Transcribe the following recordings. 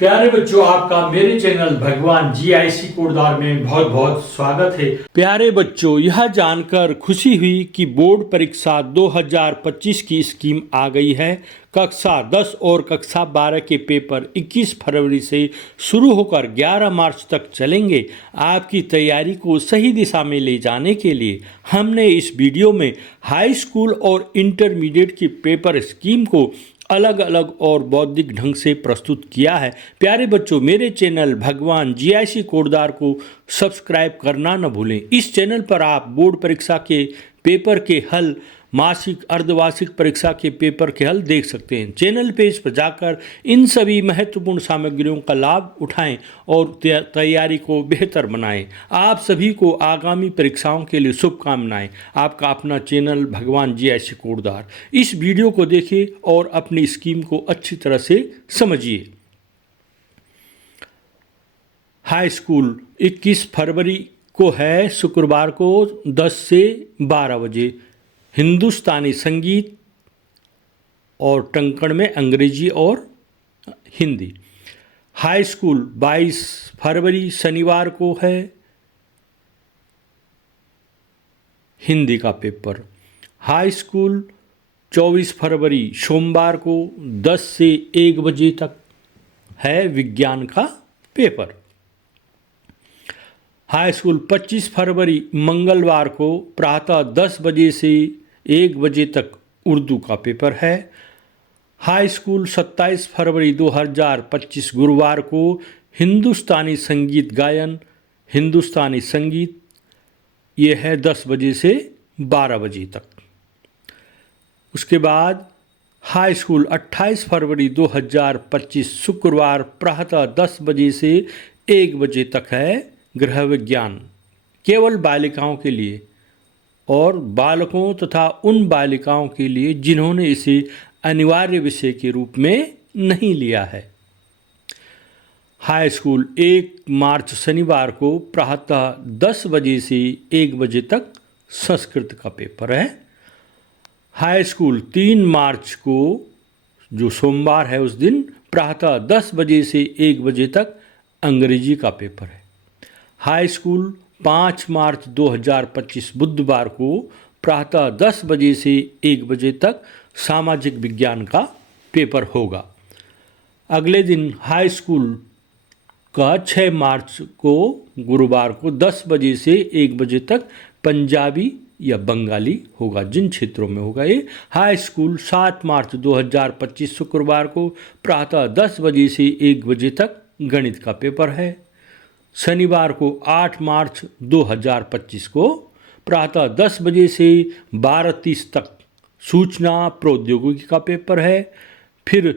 प्यारे बच्चों, आपका मेरे चैनल भगवान जीआईसी कोटद्वार में बहुत बहुत स्वागत है। प्यारे बच्चों, यह जानकर खुशी हुई कि बोर्ड परीक्षा 2025 की स्कीम आ गई है। कक्षा 10 और कक्षा 12 के पेपर 21 फरवरी से शुरू होकर 11 मार्च तक चलेंगे। आपकी तैयारी को सही दिशा में ले जाने के लिए हमने इस वीडियो में हाई स्कूल और इंटरमीडिएट की पेपर स्कीम को अलग अलग और बौद्धिक ढंग से प्रस्तुत किया है। प्यारे बच्चों, मेरे चैनल भगवान जीआईसी कोटद्वार को सब्सक्राइब करना न भूलें। इस चैनल पर आप बोर्ड परीक्षा के पेपर के हल, मासिक अर्धवार्षिक परीक्षा के पेपर के हल देख सकते हैं। चैनल पेज पर जाकर इन सभी महत्वपूर्ण सामग्रियों का लाभ उठाएं और तैयारी को बेहतर बनाएं। आप सभी को आगामी परीक्षाओं के लिए शुभकामनाएं। आपका अपना चैनल भगवान जीआईसी कोटद्वार। इस वीडियो को देखिए और अपनी स्कीम को अच्छी तरह से समझिए। हाई स्कूल 21 फरवरी को है, शुक्रवार को 10 से 12 बजे। हिंदुस्तानी संगीत और टंकण में अंग्रेजी और हिंदी। हाई स्कूल 22 फरवरी शनिवार को है, हिंदी का पेपर। हाई स्कूल 24 फरवरी सोमवार को 10 से 1 बजे तक है, विज्ञान का पेपर। हाई स्कूल 25 फरवरी मंगलवार को प्रातः 10 बजे से 1 बजे तक उर्दू का पेपर है। हाई स्कूल 27 फरवरी 2025 गुरुवार को हिंदुस्तानी संगीत गायन, हिंदुस्तानी संगीत, ये है 10 बजे से 12 बजे तक। उसके बाद हाई स्कूल 28 फरवरी 2025 शुक्रवार प्रातः 10 बजे से 1 बजे तक है, गृह विज्ञान, केवल बालिकाओं के लिए और बालकों तथा उन बालिकाओं के लिए जिन्होंने इसे अनिवार्य विषय के रूप में नहीं लिया है। हाई स्कूल 1 मार्च शनिवार को प्रातः 10 बजे से 1 बजे तक संस्कृत का पेपर है। हाई स्कूल 3 मार्च को, जो सोमवार है, उस दिन प्रातः 10 बजे से 1 बजे तक अंग्रेजी का पेपर है। हाई स्कूल 5 मार्च 2025 बुधवार को प्रातः 10 बजे से 1 बजे तक सामाजिक विज्ञान का पेपर होगा। अगले दिन हाई स्कूल का 6 मार्च को गुरुवार को 10 बजे से 1 बजे तक पंजाबी या बंगाली होगा, जिन क्षेत्रों में होगा ये। हाई स्कूल 7 मार्च 2025 शुक्रवार को प्रातः 10 बजे से 1 बजे तक गणित का पेपर है। शनिवार को 8 मार्च 2025 को प्रातः 10 बजे से 12:30 तक सूचना प्रौद्योगिकी का पेपर है। फिर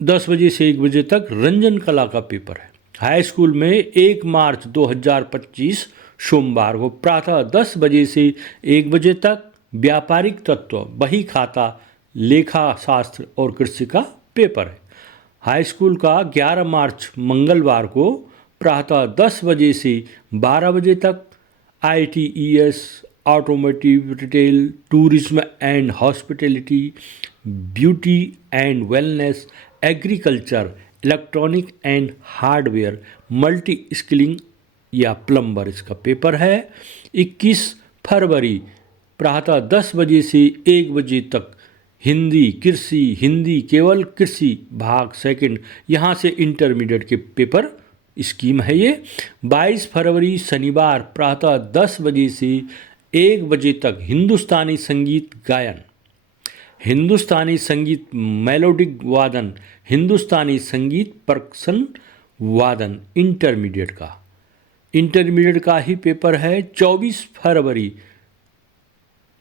10 बजे से 1 बजे तक रंजन कला का पेपर है। हाई स्कूल में 1 मार्च 2025 सोमवार को प्रातः 10 बजे से 1 बजे तक व्यापारिक तत्व, बही खाता, लेखा शास्त्र और कृषि का पेपर है। हाई स्कूल का 11 मार्च मंगलवार को प्रातः 10 बजे से 12 बजे तक ITES, automotive, retail, tourism and hospitality, beauty and wellness, agriculture, electronic and hardware, multi skilling या प्लम्बर, इसका पेपर है। 21 फरवरी प्रातः 10 बजे से 1 बजे तक हिंदी कृषि, हिंदी केवल कृषि भाग सेकंड, यहाँ से इंटरमीडिएट के पेपर स्कीम है ये। 22 फरवरी शनिवार प्रातः 10 बजे से 1 बजे तक हिंदुस्तानी संगीत गायन, हिंदुस्तानी संगीत मेलोडिक वादन, हिंदुस्तानी संगीत परकशन वादन, इंटरमीडिएट का ही पेपर है। 24 फरवरी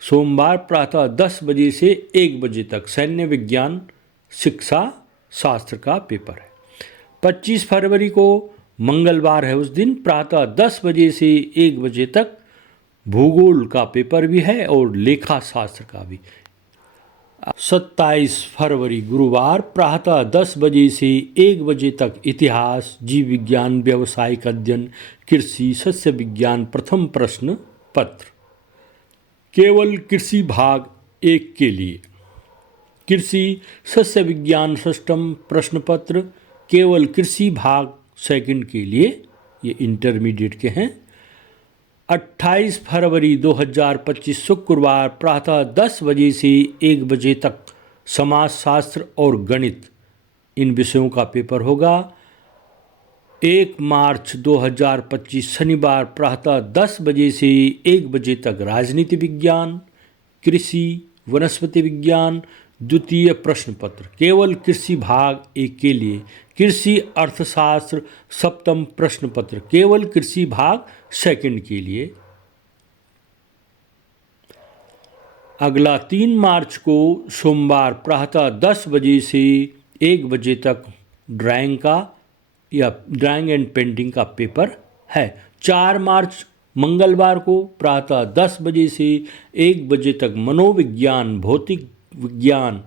सोमवार प्रातः 10 बजे से 1 बजे तक सैन्य विज्ञान शिक्षा शास्त्र का पेपर है। 25 फरवरी को मंगलवार है, उस दिन प्रातः 10 बजे से 1 बजे तक भूगोल का पेपर भी है और लेखा शास्त्र का भी। 27 फरवरी गुरुवार प्रातः 10 बजे से 1 बजे तक इतिहास, जीव विज्ञान, व्यावसायिक अध्ययन, कृषि, सस्य विज्ञान प्रथम प्रश्न पत्र, केवल कृषि भाग 1 के लिए। कृषि सस्य विज्ञान षष्ठम प्रश्न पत्र, केवल कृषि भाग सेकंड के लिए, ये इंटरमीडिएट के हैं। 28 फरवरी 2025 शुक्रवार प्रातः 10 बजे से 1 बजे तक समाजशास्त्र और गणित इन विषयों का पेपर होगा। 1 मार्च 2025 शनिवार प्रातः 10 बजे से 1 बजे तक राजनीति विज्ञान, कृषि, वनस्पति विज्ञान, द्वितीय प्रश्न पत्र केवल कृषि भाग 1 के लिए, कृषि अर्थशास्त्र सप्तम प्रश्न पत्र केवल कृषि भाग सेकंड के लिए। अगला 3 मार्च को सोमवार प्रातः 10 बजे से 1 बजे तक ड्राइंग का या ड्राइंग एंड पेंटिंग का पेपर है। 4 मार्च मंगलवार को प्रातः 10 बजे से 1 बजे तक मनोविज्ञान, भौतिक विज्ञान,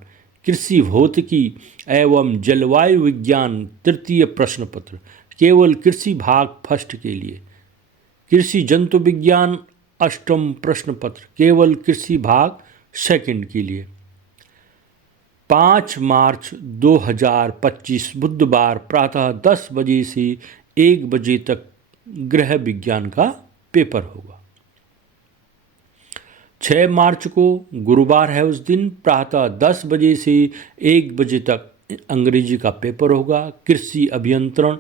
कृषि भौतिकी एवं जलवायु विज्ञान तृतीय प्रश्न पत्र केवल कृषि भाग फर्स्ट के लिए। कृषि जंतु विज्ञान अष्टम प्रश्न पत्र केवल कृषि भाग सेकंड के लिए। 5 मार्च 2025 बुधवार प्रातः 10 बजे से 1 बजे तक गृह विज्ञान का पेपर होगा। 6 मार्च को गुरुवार है, उस दिन प्रातः 10 बजे से 1 बजे तक अंग्रेजी का पेपर होगा। कृषि अभियंत्रण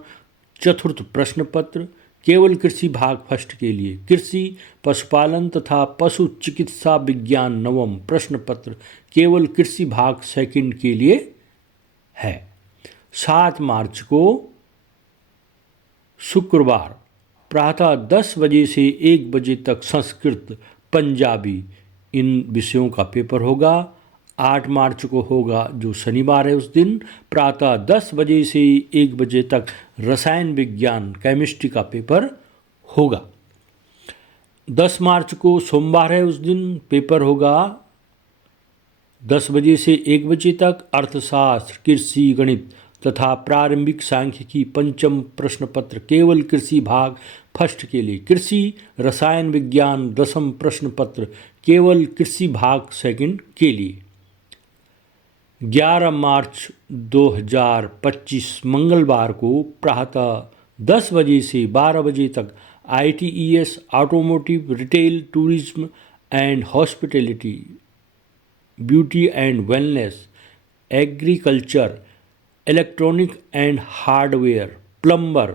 चतुर्थ प्रश्न पत्र केवल कृषि भाग फर्स्ट के लिए। कृषि पशुपालन तथा पशु चिकित्सा विज्ञान नवम प्रश्न पत्र केवल कृषि भाग सेकंड के लिए है। 7 मार्च को शुक्रवार प्रातः 10 बजे से 1 बजे तक संस्कृत, पंजाबी इन विषयों का पेपर होगा। 8 मार्च को होगा जो शनिवार है, उस दिन प्रातः 10 बजे से 1 बजे तक रसायन विज्ञान केमिस्ट्री का पेपर होगा। 10 मार्च को सोमवार है, उस दिन पेपर होगा 10 बजे से 1 बजे तक अर्थशास्त्र, कृषि, गणित तथा प्रारंभिक सांख्यिकी पंचम प्रश्न पत्र केवल कृषि भाग फर्स्ट के लिए। कृषि रसायन विज्ञान दसम प्रश्न पत्र केवल कृषि भाग सेकंड के लिए। 11 मार्च 2025 मंगलवार को प्रातः 10 बजे से 12 बजे तक ITES automotive, retail, tourism and hospitality, beauty and wellness, agriculture, electronic and hardware, plumber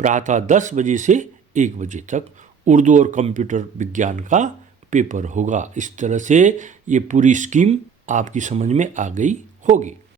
प्रातः 10 बजे से 1 बजे तक उर्दू और कंप्यूटर विज्ञान का पेपर होगा। इस तरह से ये पूरी स्कीम आपकी समझ में आ गई होगी।